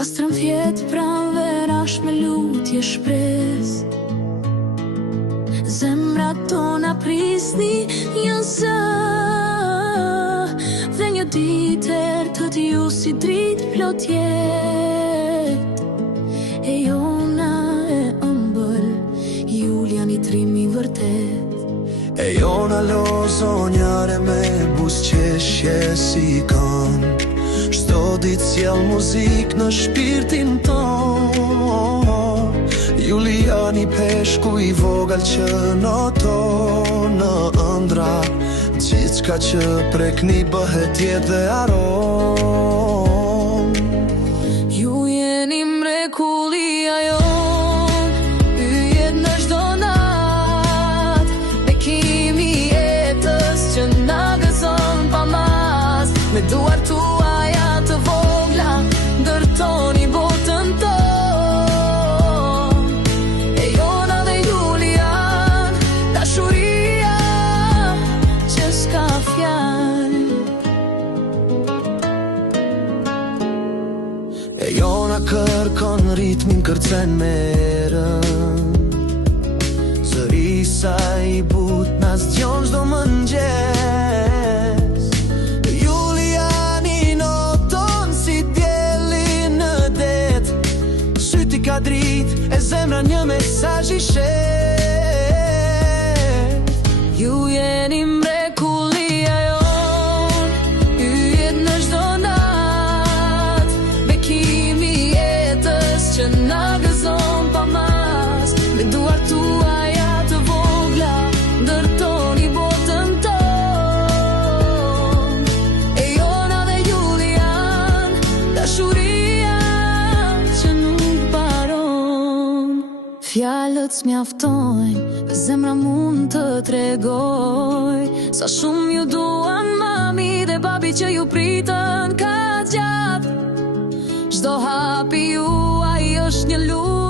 Pastrëm fjetë pran verash me lutje shpres. Zemrat tona prisni janë zë, dhe një ditër të t'ju si dritë plot jet. E jona e ëmbël, Julian i trimi vërtet. E jona lo zonjare me busqeshje si kanë, çdo ditë sjell muzik në shpirtin ton. Juliani peshku i vogël që noton në ëndra, gjithçka që prekni bëhet jetë dhe aron. Ju jeni mrekullia jon, yjet në çdo nat, bekimi i jetës që na gëzon pa mas. Me duart tuaja të vogla ndërtoni botën ton. E jona dhe Julian, dashuria që s'ka fjalë. E jona kërkon ritmin kërcen me rënd, zëri sa i but na zgjon çdo mëngjes. Juliani noton si dielli në det, syti ka dritë e zemra një mesazh i shet. Ju jeni mrekullia jon, yjet në çdo nat, bekimi i jetës që na gëzon pa mas. Me duart tuaja të vogla ndërtoni botën ton. E jona dhe Julian, dashuria që nuk baron. Fjalët s'mjaftojnë, zemra mund të tregoj sa shumë ju duan mami dhe babi që ju pritën ka gjatë. Çdo hapi juaj është një lutë